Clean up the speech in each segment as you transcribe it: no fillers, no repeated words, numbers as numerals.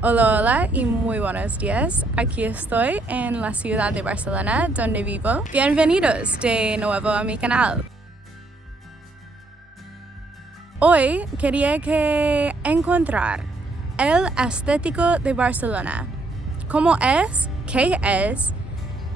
Hola, hola y muy buenos días. Aquí estoy en la ciudad de Barcelona, donde vivo. Bienvenidos de nuevo a mi canal. Hoy quería que encontrar el estético de Barcelona. ¿Cómo es? ¿Qué es?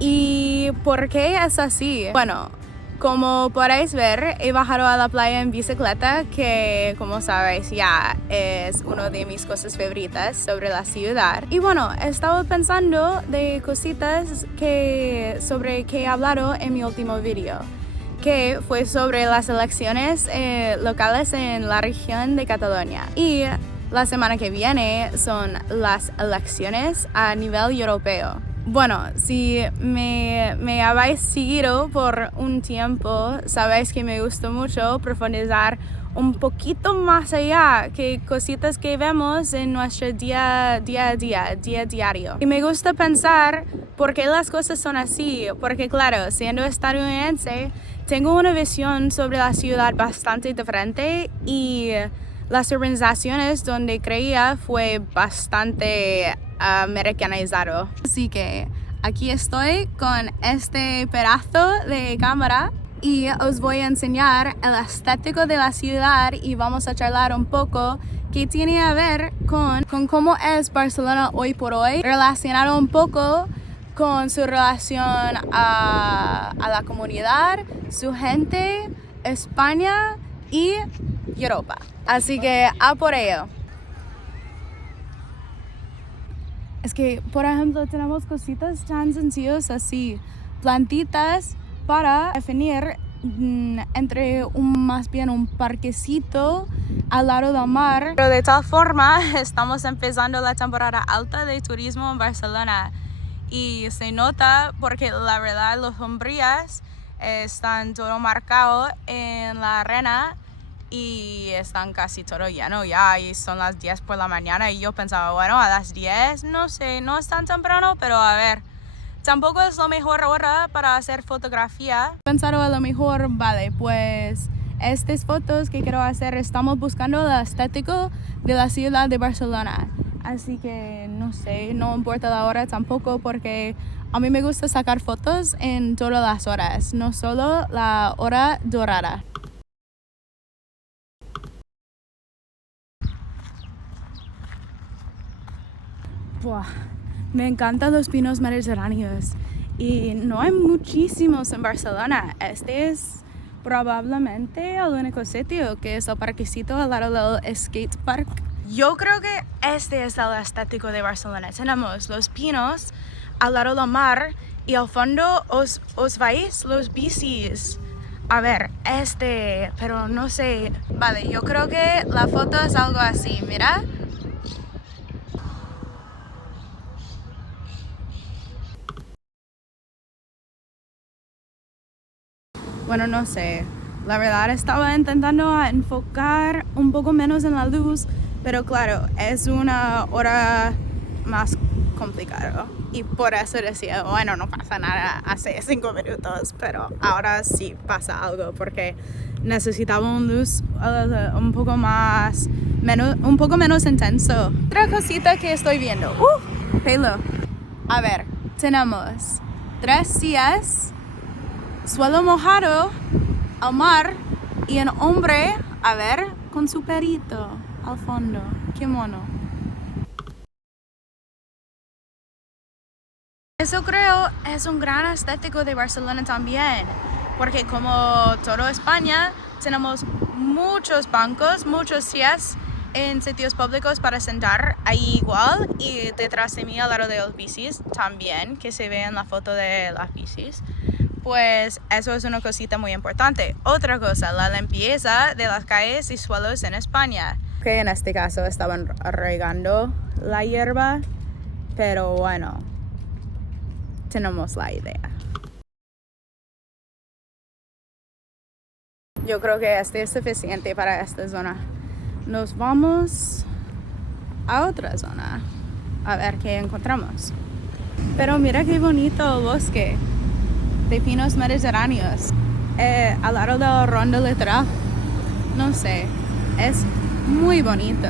¿Y por qué es así? Bueno, como podéis ver, he bajado a la playa en bicicleta, que como sabéis ya es una de mis cosas favoritas sobre la ciudad. Y bueno, he estado pensando de cositas sobre que he hablado en mi último vídeo, que fue sobre las elecciones locales en la región de Cataluña. Y la semana que viene son las elecciones a nivel europeo. Bueno, si me habéis seguido por un tiempo, sabéis que me gusta mucho profundizar un poquito más allá que cositas que vemos en nuestro día diario. Y me gusta pensar por qué las cosas son así, porque claro, siendo estadounidense, tengo una visión sobre la ciudad bastante diferente y las urbanizaciones donde creía fue bastante americanizado. Así que aquí estoy con este pedazo de cámara y os voy a enseñar el estético de la ciudad y vamos a charlar un poco que tiene a ver con cómo es Barcelona hoy por hoy, relacionado un poco con su relación a la comunidad, su gente, España y Europa. Así que a por ello. Es que, por ejemplo, tenemos cositas tan sencillas así, plantitas para definir entre más bien un parquecito al lado del mar. Pero de tal forma, estamos empezando la temporada alta de turismo en Barcelona y se nota porque la verdad los sombrías están todo marcado en la arena y están casi todo lleno ya, y son las 10 por la mañana y yo pensaba, bueno, a las 10, no sé, no es tan temprano, pero a ver, tampoco es la mejor hora para hacer fotografía. Pensaron a lo mejor, vale, pues estas fotos que quiero hacer, estamos buscando el estético de la ciudad de Barcelona. Así que no sé, no importa la hora tampoco, porque a mí me gusta sacar fotos en todas las horas, no solo la hora dorada. Buah, me encantan los pinos mediterráneos y no hay muchísimos en Barcelona. Este es probablemente el único sitio, que es el parquecito al lado del skate park. Yo creo que este es el estético de Barcelona. Tenemos los pinos al lado del mar y al fondo os veis los bicis. A ver, pero no sé. Vale, yo creo que la foto es algo así, mira. Bueno, no sé. La verdad estaba intentando enfocar un poco menos en la luz, pero claro, es una hora más complicada. Y por eso decía, bueno, no pasa nada hace 5 minutos, pero ahora sí pasa algo porque necesitaba una luz un poco un poco menos intenso. Otra cosita que estoy viendo. Pelo. A ver, tenemos 3 sillas, suelo mojado, al mar y un hombre, a ver, con su perrito al fondo. Qué mono. Eso creo es un gran estético de Barcelona también, porque como toda España tenemos muchos bancos, muchos sillas en sitios públicos para sentar ahí igual, y detrás de mí al lado de los bicis también, que se ve en la foto de las bicis. Pues eso es una cosita muy importante. Otra cosa, la limpieza de las calles y suelos en España. Que en este caso estaban regando la hierba, pero bueno, tenemos la idea. Yo creo que este es suficiente para esta zona. Nos vamos a otra zona a ver qué encontramos. Pero mira qué bonito el bosque de pinos mediterráneos al lado del Rondo Litoral. No sé, es muy bonito.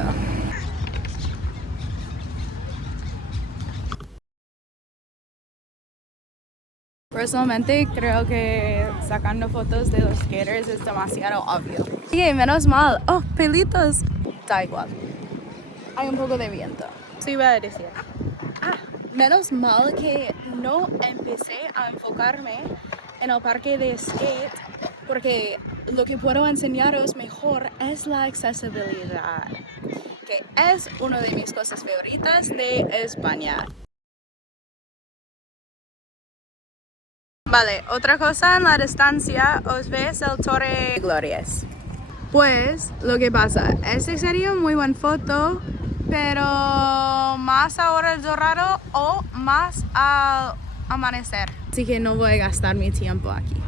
Personalmente creo que sacando fotos de los skaters es demasiado obvio. Sí, menos mal. Oh, pelitos. Da igual. Hay un poco de viento. Sí, iba a decir. Menos mal que no empecé a enfocarme en el parque de skate porque lo que puedo enseñaros mejor es la accesibilidad, que es una de mis cosas favoritas de España. Vale, otra cosa en la distancia, os ves el Torre Glorias. Pues lo que pasa, este sería muy buena foto, pero más ahora el dorado o más al amanecer. Así que no voy a gastar mi tiempo aquí.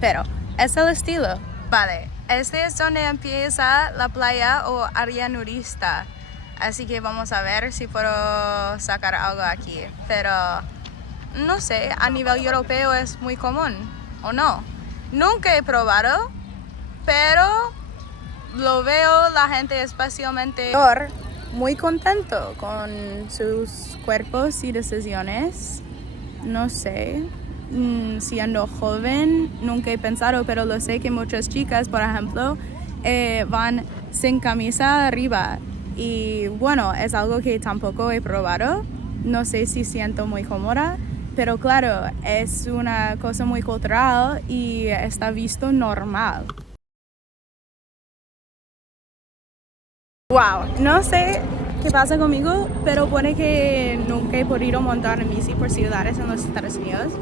Pero es el estilo. Vale, este es donde empieza la playa o área nudista. Así que vamos a ver si puedo sacar algo aquí. Pero no sé, a nivel europeo es muy común, ¿o no? Nunca he probado, pero lo veo la gente especialmente muy contento con sus cuerpos y decisiones. No sé, siendo joven nunca he pensado, pero lo sé que muchas chicas, por ejemplo, van sin camisa arriba. Y bueno, es algo que tampoco he probado. No sé si siento muy cómoda. Pero claro, es una cosa muy cultural y está visto normal. Wow, no sé qué pasa conmigo, pero pone que nunca he podido montar en bici por ciudades en los Estados Unidos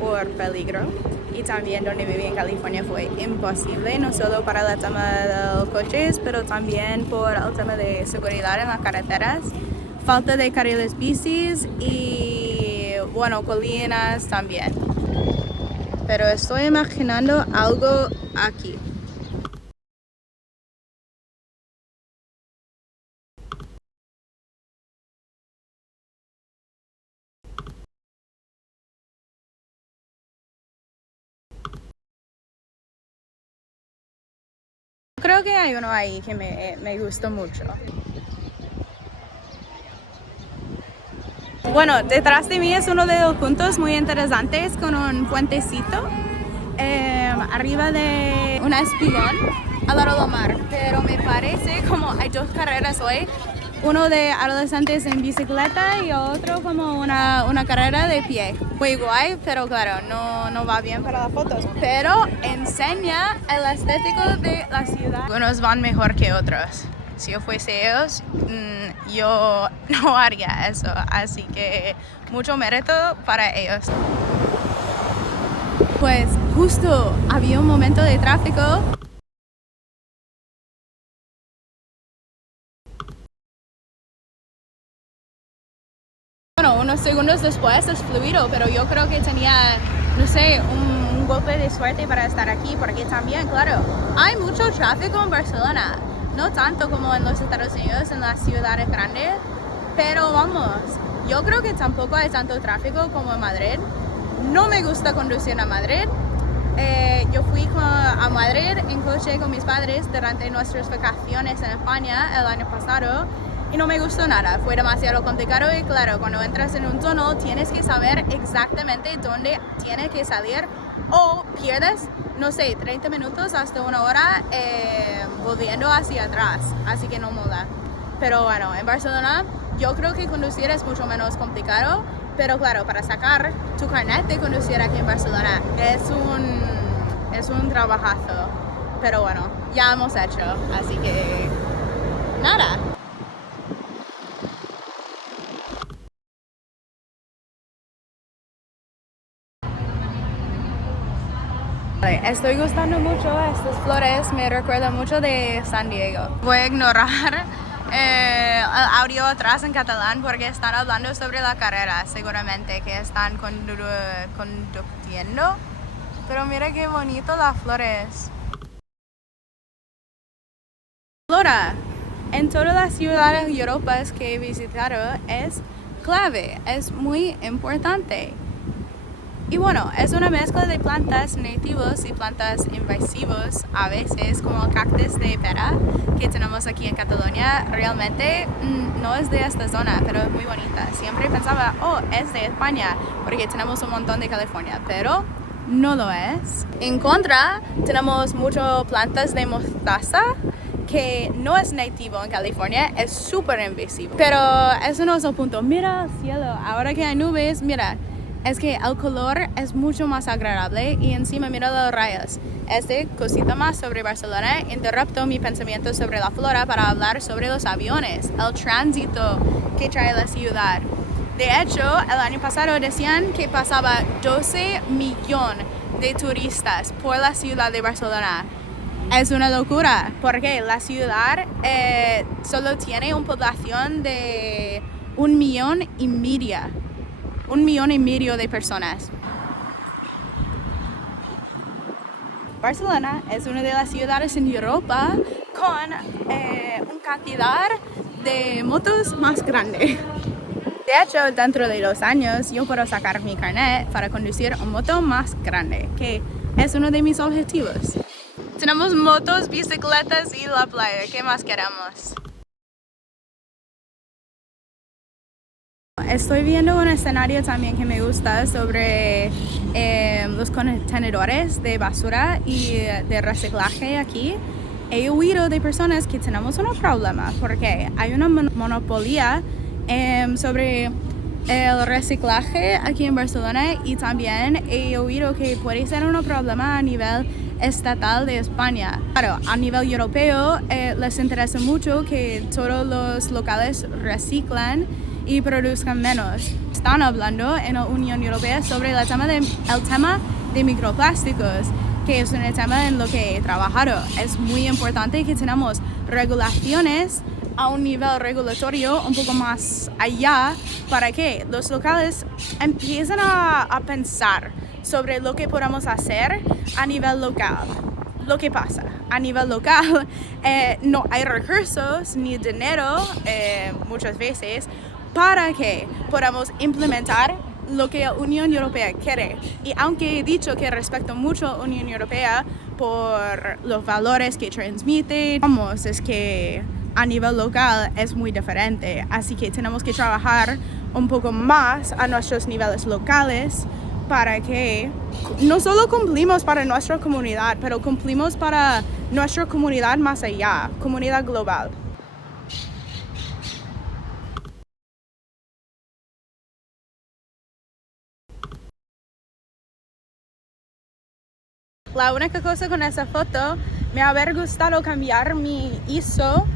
por peligro. Y también donde viví en California fue imposible, no solo para el tema de los coches, pero también por el tema de seguridad en las carreteras, falta de carriles bicis y, bueno, colinas también. Pero estoy imaginando algo aquí. Creo que hay uno ahí que me gustó mucho. Bueno, detrás de mí es uno de los puntos muy interesantes con un puentecito arriba de un espigón al lado del mar. Pero me parece como hay dos carreras hoy. Uno de adolescentes en bicicleta y otro como una carrera de pie. Muy guay, pero claro, no va bien para las fotos. Pero enseña el estético de la ciudad. Unos van mejor que otros. Si yo fuese ellos, yo no haría eso. Así que mucho mérito para ellos. Pues justo había un momento de tráfico. Bueno, unos segundos después es fluido, pero yo creo que tenía, no sé, un golpe de suerte para estar aquí, porque también, claro, hay mucho tráfico en Barcelona. No tanto como en los Estados Unidos, en las ciudades grandes, pero vamos, yo creo que tampoco hay tanto tráfico como en Madrid. No me gusta conducir a Madrid. Yo fui a Madrid en coche con mis padres durante nuestras vacaciones en España el año pasado y no me gustó nada, fue demasiado complicado y claro, cuando entras en un túnel tienes que saber exactamente dónde tienes que salir o pierdes, no sé, 30 minutos hasta una hora volviendo hacia atrás, así que no mola. Pero bueno, en Barcelona yo creo que conducir es mucho menos complicado, pero claro, para sacar tu carnet de conducir aquí en Barcelona es un trabajazo. Pero bueno, ya hemos hecho, así que nada. Estoy gustando mucho estas flores, me recuerda mucho de San Diego. Voy a ignorar el audio atrás en catalán porque están hablando sobre la carrera, seguramente que están conduciendo. Pero mira qué bonito las flores. Flora, en todas las ciudades europeas que he visitado es clave, es muy importante. Y bueno, es una mezcla de plantas nativas y plantas invasivas, a veces como cactus de pera que tenemos aquí en Cataluña. Realmente no es de esta zona, pero es muy bonita. Siempre pensaba, oh, es de España, porque tenemos un montón de California, pero no lo es. En contra, tenemos muchas plantas de mostaza, que no es nativo en California, es súper invasivo. Pero eso no es el punto. Mira el cielo, ahora que hay nubes, mira. Es que el color es mucho más agradable y encima mira los rayos. Cosita más sobre Barcelona, interrupto mi pensamiento sobre la flora para hablar sobre los aviones, el tránsito que trae la ciudad. De hecho, el año pasado decían que pasaba 12 millones de turistas por la ciudad de Barcelona. Es una locura, porque la ciudad solo tiene una población de 1,5 millones. 1,5 millones de personas. Barcelona es una de las ciudades en Europa con una cantidad de motos más grande. De hecho, dentro de 2 años yo puedo sacar mi carnet para conducir una moto más grande, que es uno de mis objetivos. Tenemos motos, bicicletas y la playa. ¿Qué más queremos? Estoy viendo un escenario también que me gusta sobre los contenedores de basura y de reciclaje aquí. He oído de personas que tenemos un problema porque hay una monopolio sobre el reciclaje aquí en Barcelona y también he oído que puede ser un problema a nivel estatal de España. Claro, a nivel europeo les interesa mucho que todos los locales reciclan y produzcan menos. Están hablando en la Unión Europea sobre el tema de microplásticos, que es un tema en lo que he trabajado. Es muy importante que tenemos regulaciones a un nivel regulatorio un poco más allá para que los locales empiecen a pensar sobre lo que podemos hacer a nivel local. Lo que pasa a nivel local, no hay recursos ni dinero muchas veces para que podamos implementar lo que la Unión Europea quiere. Y aunque he dicho que respeto mucho a la Unión Europea por los valores que transmite, es que a nivel local es muy diferente. Así que tenemos que trabajar un poco más a nuestros niveles locales para que no solo cumplimos para nuestra comunidad, pero cumplimos para nuestra comunidad más allá, comunidad global. La única cosa con esa foto me habría gustado cambiar mi ISO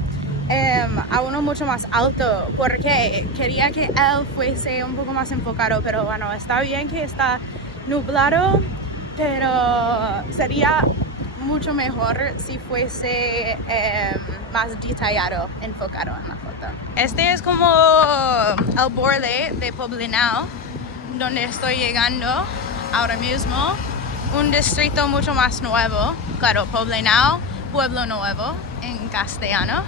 a uno mucho más alto porque quería que él fuese un poco más enfocado, pero bueno, está bien que está nublado, pero sería mucho mejor si fuese más detallado, enfocado en la foto. Este es como el borde de Poblenou, donde estoy llegando ahora mismo. Un distrito mucho más nuevo, claro, Poblenou, pueblo nuevo en castellano.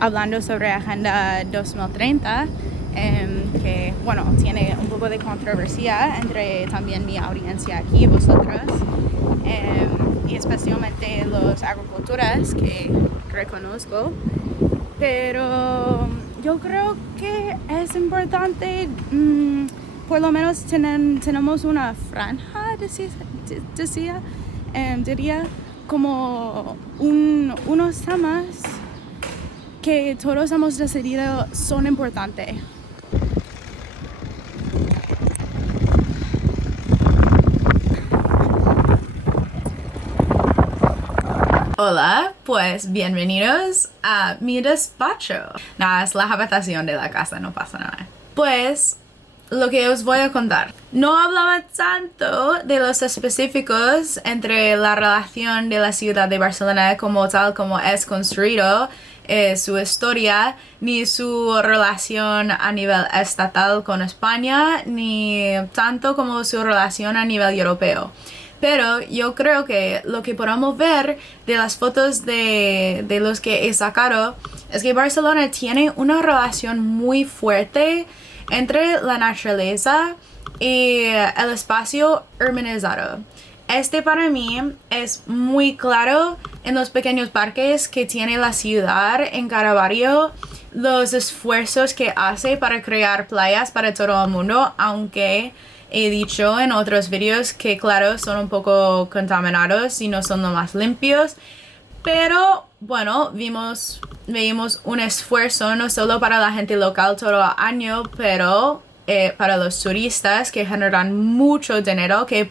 Hablando sobre Agenda 2030, que bueno, tiene un poco de controversia entre también mi audiencia aquí, vosotros, y especialmente los agricultores que reconozco, pero yo creo que es importante, por lo menos tenemos una franja, diría, como unos temas que todos hemos decidido son importantes. Hola, pues bienvenidos a mi despacho. Nada, es la habitación de la casa, no pasa nada. Pues lo que os voy a contar. No hablaba tanto de los específicos entre la relación de la ciudad de Barcelona como tal como es construido, su historia, ni su relación a nivel estatal con España, ni tanto como su relación a nivel europeo. Pero yo creo que lo que podemos ver de las fotos de los que he sacado es que Barcelona tiene una relación muy fuerte entre la naturaleza y el espacio urbanizado. Este para mí es muy claro en los pequeños parques que tiene la ciudad en cada barrio, los esfuerzos que hace para crear playas para todo el mundo, aunque he dicho en otros vídeos que claro son un poco contaminados y no son los más limpios. Pero bueno, veíamos un esfuerzo no solo para la gente local todo el año, pero para los turistas que generan mucho dinero, que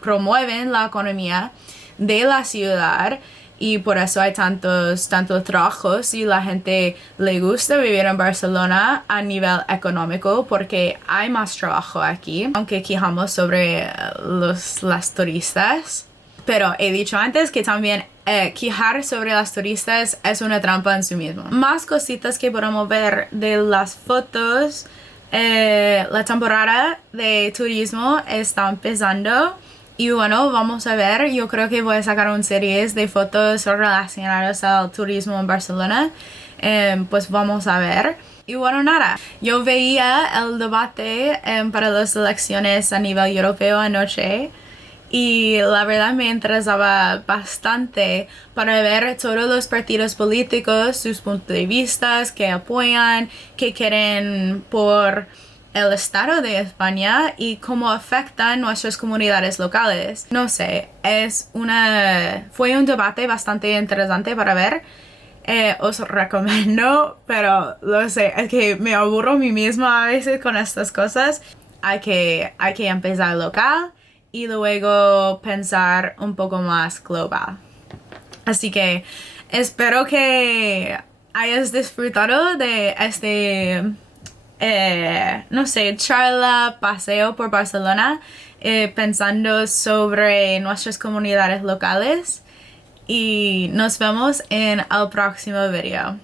promueven la economía de la ciudad y por eso hay tantos trabajos y la gente le gusta vivir en Barcelona a nivel económico porque hay más trabajo aquí, aunque quejamos sobre las turistas. Pero he dicho antes que también quejar sobre las turistas es una trampa en sí mismo. Más cositas que podemos ver de las fotos. La temporada de turismo está empezando. Y bueno, vamos a ver, yo creo que voy a sacar una serie de fotos relacionadas al turismo en Barcelona. Pues vamos a ver. Y bueno, nada, yo veía el debate para las elecciones a nivel europeo anoche. Y la verdad me interesaba bastante para ver todos los partidos políticos, sus puntos de vista, que apoyan, que quieren por el Estado de España y cómo afectan nuestras comunidades locales. No sé, fue un debate bastante interesante para ver. Os recomiendo, pero lo sé, es que me aburro a mí misma a veces con estas cosas. Hay que empezar local y luego pensar un poco más global. Así que espero que hayas disfrutado de este no sé, charla, paseo por Barcelona, pensando sobre nuestras comunidades locales y nos vemos en el próximo video.